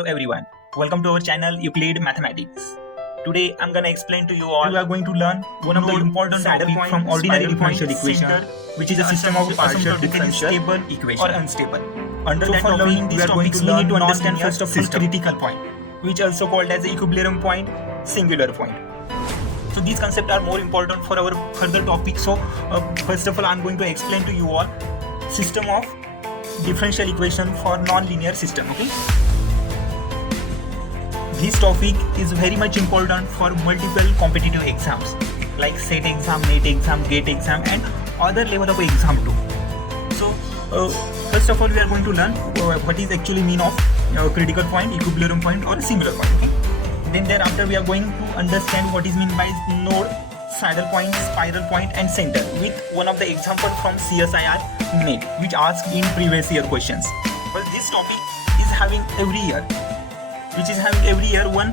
Hello everyone, welcome to our channel Euclid Mathematics. Today I'm gonna explain to you all. We are going to learn one of the important topics from ordinary differential equation, which is a system of partial differential stable equation or unstable. Under that topic, we are going to learn to understand first of all critical point, which also called as equilibrium point, singular point. So these concepts are more important for our further topic. So first of all, I'm going to explain to you all system of differential equation for non-linear system. Okay. This topic is very much important for multiple competitive exams like SET exam, NET exam, GATE exam and other level of exam too. So first of all we are going to learn what is actually mean of critical point, equilibrium point or singular point. Okay? Then thereafter we are going to understand what is meant by node, saddle point, spiral point and center with one of the example from CSIR NET which asked in previous year questions. But this topic is having every year one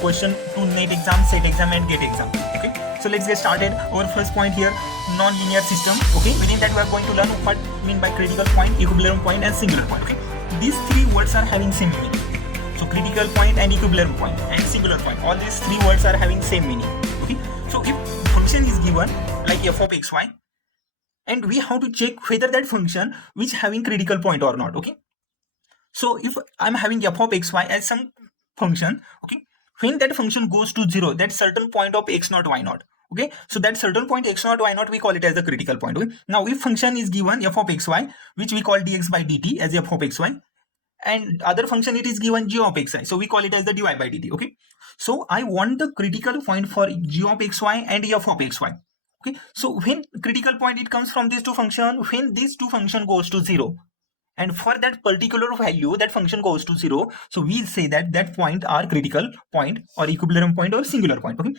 question to NET exam, SET exam and GATE exam. Okay, so let's get started. Our first point here, non-linear system. Okay, within that we are going to learn what mean by critical point, equilibrium point and singular point. Okay, these three words are having same meaning. So critical point and equilibrium point and singular point, all these three words are having same meaning. Okay, so if function is given like f of xy and we have to check whether that function which having critical point or not. Okay, so if I'm having f of xy as some function, okay, when that function goes to 0, that certain point of x0, y0, okay, so that certain point x0, y0 we call it as the critical point. Okay, now if function is given f of xy which we call dx by dt as f of xy and other function it is given g of xi, so we call it as the dy by dt. Okay, so I want the critical point for g of xy and f of xy. Okay, so when critical point it comes from these two functions, when these two function goes to 0 and for that particular value that function goes to 0, so we say that that point are critical point or equilibrium point or singular point. Okay,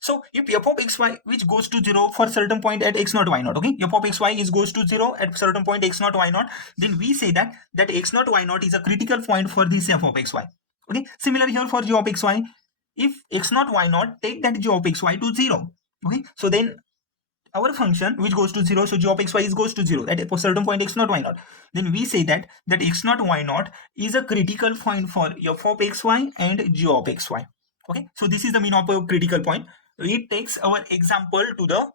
so if f of xy which goes to 0 for certain point at x0, y0, okay, f of xy is goes to 0 at certain point x0, y0, then we say that x0, y0 is a critical point for this f of xy. Okay, similar here for g of xy, if x0, y0 take that g of xy to 0, okay, so then our function which goes to 0, so g of xy is goes to 0 at a certain point x0, y0, then we say that x0, y0 is a critical point for f of xy and g of xy. Okay, so this is the mean of a critical point. It takes our example to the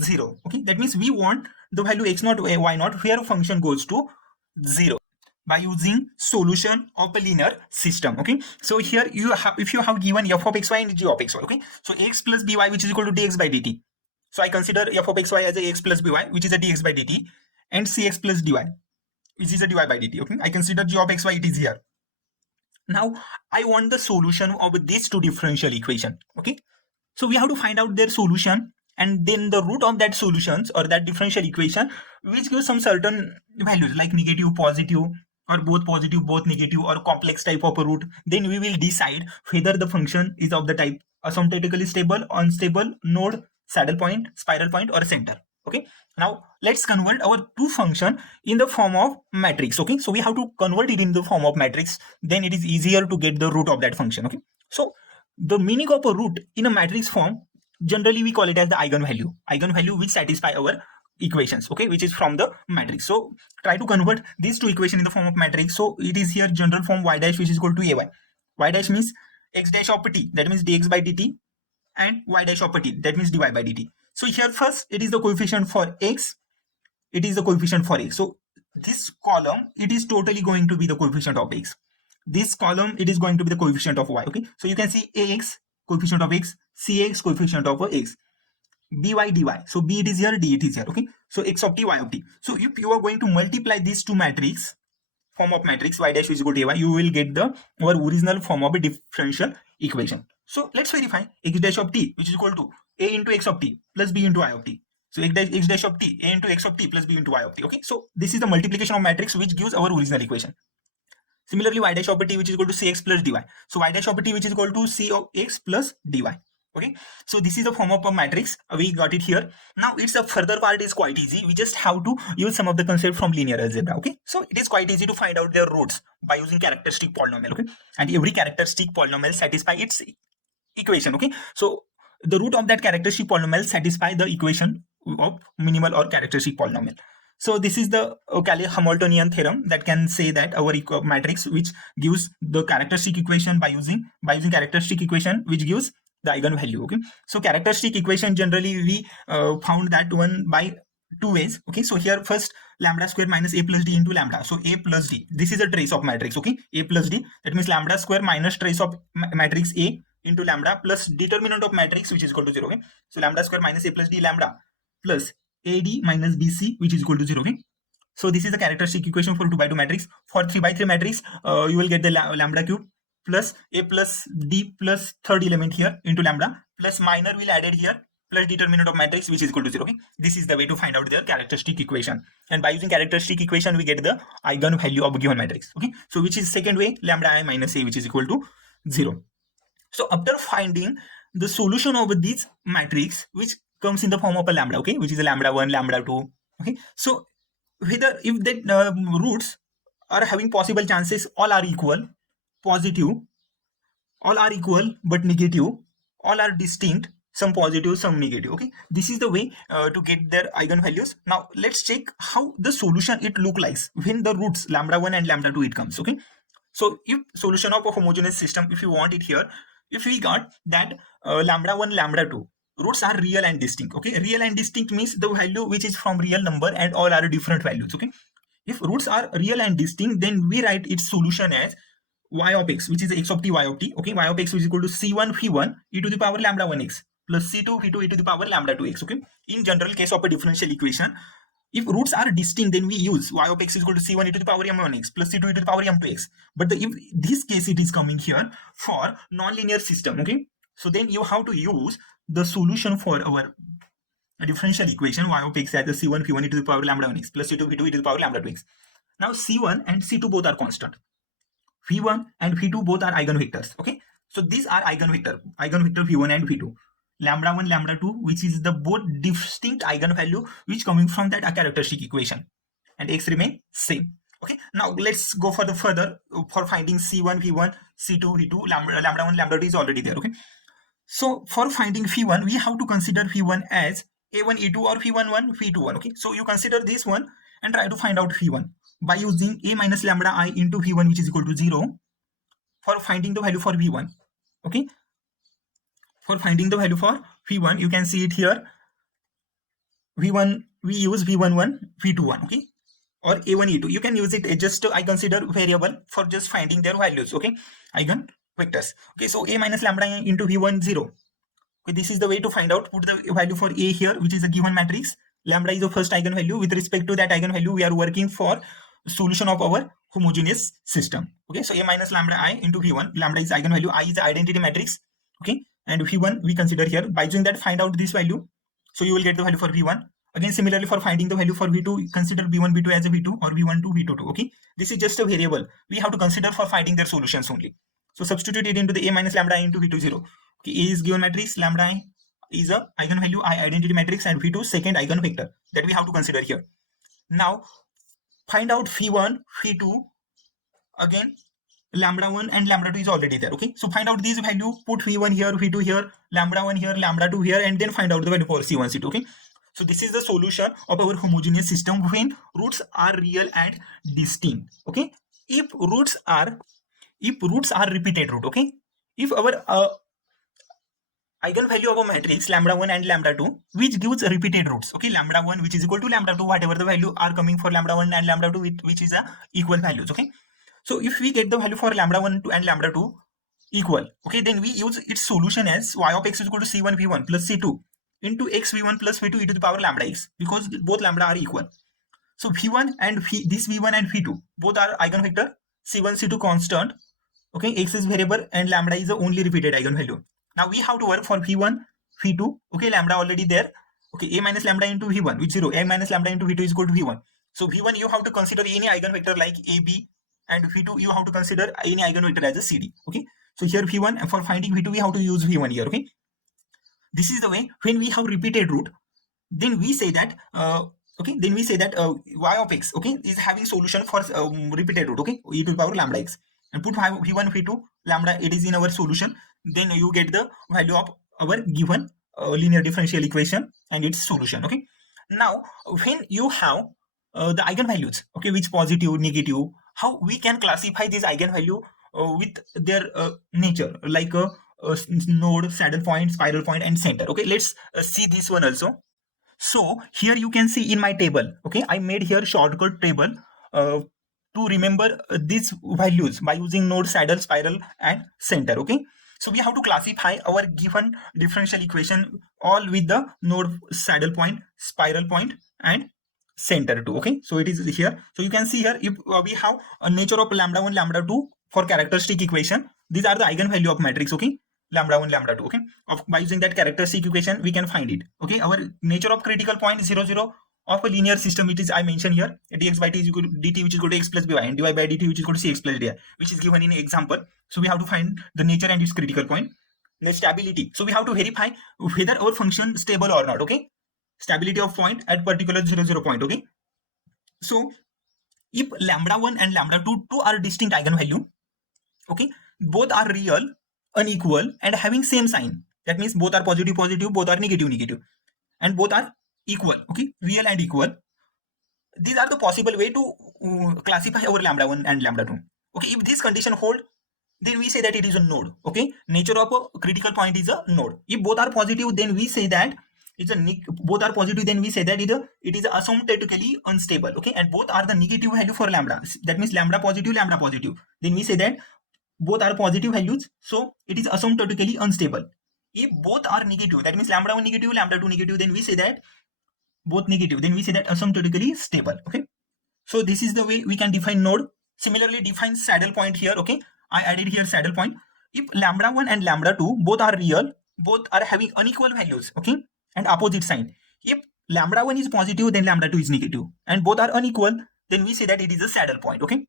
0. Okay, that means we want the value x0, y0 where function goes to 0 by using solution of a linear system. Okay, so here you have, if you have given f of xy and g of xy, okay, so x plus by which is equal to dx by dt. So I consider f of xy as a x plus by which is a dx by dt and cx plus dy which is a dy by dt. Okay, I consider g of xy it is here. Now I want the solution of these two differential equation. Okay, so we have to find out their solution and then the root of that solutions or that differential equation which gives some certain values like negative, positive or both positive, both negative or complex type of a root. Then we will decide whether the function is of the type asymptotically stable, unstable, node, saddle point, spiral point or center. Okay, now let's convert our two function in the form of matrix. Okay, so we have to convert it in the form of matrix, then it is easier to get the root of that function. Okay, so the meaning of a root in a matrix form, generally we call it as the eigenvalue which satisfy our equations, okay, which is from the matrix. So try to convert these two equations in the form of matrix. So it is here general form y dash which is equal to ay. Y dash means x dash of t, that means dx by dt, and y dash of t, that means dy by dt. So here first it is the coefficient for x, it is the coefficient for x. So this column it is totally going to be the coefficient of x. This column it is going to be the coefficient of y. Okay, so you can see ax coefficient of x, cx coefficient of x, by dy. So b it is here, d it is here. Okay, so x of t, y of t. So if you are going to multiply these two matrix form of matrix y dash is equal to ay, you will get the our original form of a differential equation. So let's verify x dash of t which is equal to a into x of t plus b into y of t. So x dash of t, a into x of t plus b into y of t. Okay, so this is the multiplication of matrix which gives our original equation. Similarly, y dash of t which is equal to cx plus dy. So y dash of t which is equal to c of x plus dy. Okay, so this is the form of a matrix. We got it here. Now it's the further part is quite easy. We just have to use some of the concept from linear algebra. Okay, so it is quite easy to find out their roots by using characteristic polynomial. Okay, and every characteristic polynomial satisfy its equation. Okay, so the root of that characteristic polynomial satisfy the equation of minimal or characteristic polynomial. So this is the Hamiltonian theorem that can say that our matrix which gives the characteristic equation by using characteristic equation which gives the eigenvalue. Okay, so characteristic equation generally we found that one by two ways. Okay, so here first lambda square minus a plus d into lambda. So a plus d, this is a trace of matrix. Okay, a plus d, that means lambda square minus trace of matrix a into lambda plus determinant of matrix which is equal to 0. Okay, so lambda square minus a plus d lambda plus ad minus bc which is equal to 0. Okay, so this is the characteristic equation for 2 by 2 matrix. For 3 by 3 matrix, you will get the lambda cube plus a plus d plus third element here into lambda plus minor will added here plus determinant of matrix which is equal to 0. Okay, this is the way to find out the characteristic equation, and by using characteristic equation we get the eigenvalue of given matrix. Okay, so which is second way, lambda I minus a which is equal to 0. So after finding the solution of this matrix which comes in the form of a lambda, okay, which is a lambda 1 lambda 2. Okay, so whether if the roots are having possible chances, all are equal, positive, all are equal but negative, all are distinct, some positive some negative. Okay, this is the way to get their eigenvalues. Now let's check how the solution it look like when the roots lambda 1 and lambda 2 it comes. Okay, so if solution of a homogeneous system, if you want it here, if we got that lambda 1 lambda 2 roots are real and distinct. Okay, real and distinct means the value which is from real number and all are different values. Okay, if roots are real and distinct, then we write its solution as y of x, which is x of t y of t. Okay, y of x is equal to c1 phi1 e to the power lambda 1x plus c2 phi2 e to the power lambda 2x. Okay, in general case of a differential equation, if roots are distinct, then we use y of x is equal to c1 e to the power m1x plus c2 e to the power m2x. But if this case it is coming here for non-linear system. Okay, so then you have to use the solution for our differential equation y of x as a c1 phi1 e to the power lambda 1x plus c2 phi2 e to the power lambda 2x. Now c1 and c2 both are constant. phi1 and phi2 both are eigenvectors. Okay, so these are eigenvector phi1 and phi2. Lambda 1 lambda 2 which is the both distinct eigenvalue which coming from that characteristic equation, and x remain same. Okay, now let's go for the further for finding c1 phi1 c2 phi2. Lambda 1 lambda 2 is already there. Okay, so for finding phi1 we have to consider phi1 as a1 e2 or phi1 1 phi2 1. Okay, so you consider this one and try to find out phi1 by using a minus lambda I into phi1 which is equal to 0 for finding the value for v1. Okay, for finding the value for v1 you can see it here. v1 we use v11 v21. Okay, or a1 e2 you can use it just I consider variable for just finding their values. Okay, eigen vectors. Okay, so a minus lambda I into v1 0. Okay, this is the way to find out. Put the value for a here which is a given matrix. Lambda is the first eigenvalue. With respect to that eigenvalue we are working for solution of our homogeneous system. Okay, so a minus lambda I into v1, lambda is eigenvalue, I is the identity matrix. Okay, and v1 we consider here. By doing that find out this value, so you will get the value for v1. Again similarly for finding the value for v2, consider v1 v2 as a v2 or v1 2 v2 2. Okay, this is just a variable we have to consider for finding their solutions only. So substitute it into the a minus lambda I into v2 0. Okay, a is given matrix, lambda I is a eigenvalue, I identity matrix, and v2 second eigenvector that we have to consider here. Now find out phi1 phi2. Again lambda 1 and lambda 2 is already there. Okay, so find out these value, put phi1 here, phi2 here, lambda 1 here, lambda 2 here, and then find out the value for c1 c2. Okay, so this is the solution of our homogeneous system when roots are real and distinct. Okay, if roots are repeated root. Okay, if our eigenvalue of a matrix lambda 1 and lambda 2 which gives repeated roots. Okay, lambda 1 which is equal to lambda 2, whatever the value are coming for lambda 1 and lambda 2 which is a equal values. Okay, so if we get the value for lambda 1 and lambda 2 equal, okay, then we use its solution as y of x is equal to c1 v1 plus c2 into x v1 plus v2 e to the power lambda x, because both lambda are equal. So v1 and this v1 and v2 both are eigenvector, c1 c2 constant. Okay, x is variable and lambda is the only repeated eigenvalue. Now we have to work for v1 v2. Okay, lambda already there. Okay, a minus lambda into v1 which 0, a minus lambda into v2 is equal to v1. So v1 you have to consider any eigenvector like ab, and v2 you have to consider any eigenvector as a cd. Okay, so here v1, for finding v2 we have to use v1 here. Okay, this is the way when we have repeated root, then we say that y of x, okay, is having solution for repeated root. Okay, e to the power lambda x, and put v1 v2 lambda, it is in our solution. Then you get the value of our given linear differential equation and its solution. Okay, now when you have the eigenvalues, okay, which positive, negative, how we can classify this eigenvalue with their nature, like node, saddle point, spiral point, and center. Okay, let's see this one also. So here you can see in my table, okay, I made here shortcut table to remember these values by using node, saddle, spiral, and center. Okay, so we have to classify our given differential equation all with the node, saddle point, spiral point, and center too. Okay, so it is here. So you can see here, if we have a nature of lambda 1, lambda 2 for characteristic equation, these are the eigenvalue of matrix. Okay, lambda 1, lambda 2. Okay, by using that characteristic equation we can find it. Okay, our nature of critical point is 0, 0 of a linear system. It is, I mentioned here, dx by t is equal to dt, which is equal to x plus by, and dy by dt, which is equal to cx plus di, which is given in example. So we have to find the nature and its critical point. The stability, so we have to verify whether our function stable or not. Okay, stability of point at particular 0, 0 point. Okay, so if lambda 1 and lambda 2 are distinct eigenvalue, okay, both are real, unequal, and having same sign, that means both are positive, positive, both are negative, negative, and both are equal. Okay, real and equal. These are the possible way to classify our lambda 1 and lambda 2. Okay, if this condition hold, then we say that it is a node. Okay, nature of a critical point is a node. If both are positive, then we say that it's a both are positive, then we say that it is asymptotically unstable. Okay, and both are the negative value for lambda, that means lambda positive, then we say that both are positive values, so it is asymptotically unstable. If both are negative, that means lambda 1 negative, lambda 2 negative, then we say that both negative, then we say that asymptotically stable. Okay, so this is the way we can define node. Similarly, define saddle point here. Okay, I added here saddle point. If lambda 1 and lambda 2 both are real, both are having unequal values, okay, and opposite sign. If lambda 1 is positive, then lambda 2 is negative, and both are unequal, then we say that it is a saddle point. Okay,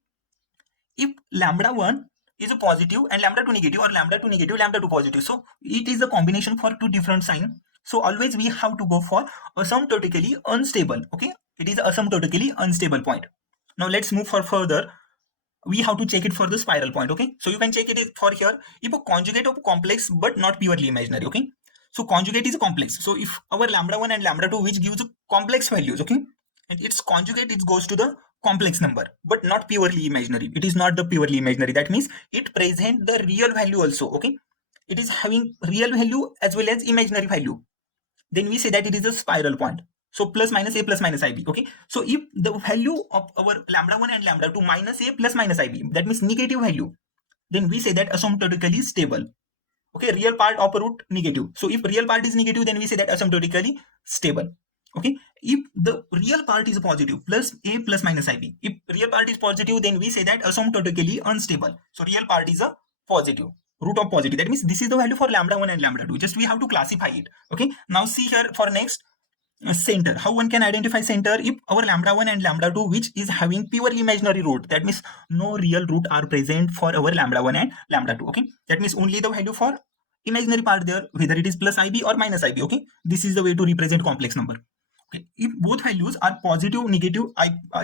if lambda 1 is a positive and lambda 2 negative, or lambda 2 negative, lambda 2 positive, so it is a combination for two different signs. So always we have to go for asymptotically unstable. Okay, it is asymptotically unstable point. Now let's move for further. We have to check it for the spiral point. Okay, so you can check it for here if a conjugate of complex but not purely imaginary. Okay, so conjugate is a complex, so if our lambda 1 and lambda 2 which gives complex values, okay, and its conjugate, it goes to the complex number but not purely imaginary, it is not the purely imaginary, that means it present the real value also. Okay, it is having real value as well as imaginary value, then we say that it is a spiral point. So plus minus a plus minus ib. Okay, so if the value of our lambda 1 and lambda 2 minus a plus minus ib, that means negative value, then we say that asymptotically stable. Okay, real part of a root negative, so if real part is negative, then we say that asymptotically stable. Okay, if the real part is positive, plus a plus minus ib, if real part is positive, then we say that asymptotically unstable. So real part is a positive, root of positive, that means this is the value for lambda 1 and lambda 2, just we have to classify it. Okay, now see here for next, center. How one can identify center? If our lambda 1 and lambda 2 which is having purely imaginary root, that means no real root are present for our lambda 1 and lambda 2. Okay, that means only the value for imaginary part there, whether it is plus ib or minus ib. Okay, this is the way to represent complex number. Okay, if both values are positive, negative,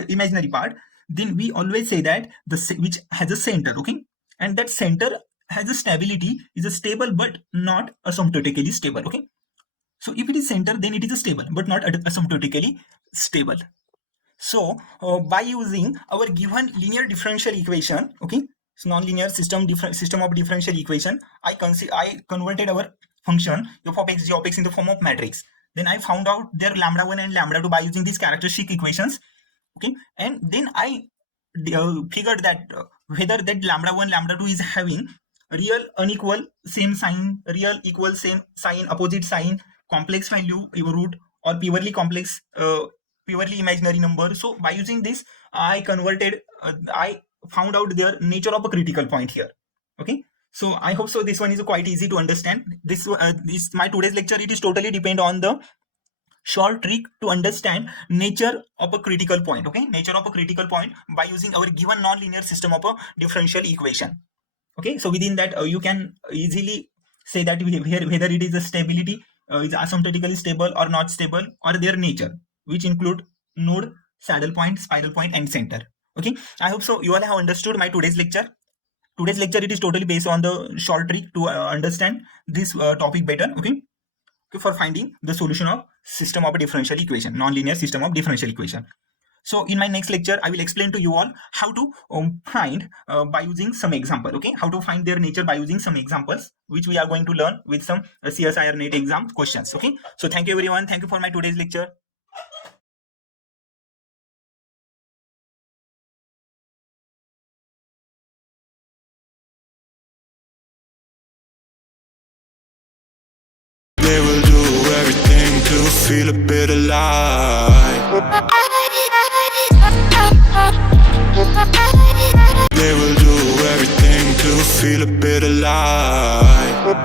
imaginary part, then we always say that the which has a center. Okay, and that center has a stability, is a stable but not asymptotically stable. Okay, so if it is center, then it is a stable but not asymptotically stable. So by using our given linear differential equation, okay, so non-linear system of differential equation, I converted our function f of x, g of x in the form of matrix. Then I found out their lambda 1 and lambda 2 by using these characteristic equations. Okay, and then I figured that whether that lambda 1 lambda 2 is having real, unequal, same sign, real, equal, same sign, opposite sign, complex value, root, or purely complex, purely imaginary number. So by using this, I found out their nature of a critical point here. Okay, so I hope so this one is quite easy to understand. This my today's lecture, it is totally depend on the short trick to understand nature of a critical point. Okay, nature of a critical point by using our given non-linear system of a differential equation. Okay, so within that you can easily say that whether it is a stability, is asymptotically stable or not stable, or their nature, which include node, saddle point, spiral point, and center. Okay, I hope so you all have understood my today's lecture. Today's lecture, it is totally based on the short trick to understand this topic better. Okay, for finding the solution of system of a differential equation, non-linear system of differential equation. So in my next lecture, I will explain to you all how to find by using some example, okay? How to find their nature by using some examples, which we are going to learn with some CSIRNet exam questions, okay? So thank you everyone. Thank you for my today's lecture. They will do everything to feel a bit alive. They will do everything to feel a bit alive.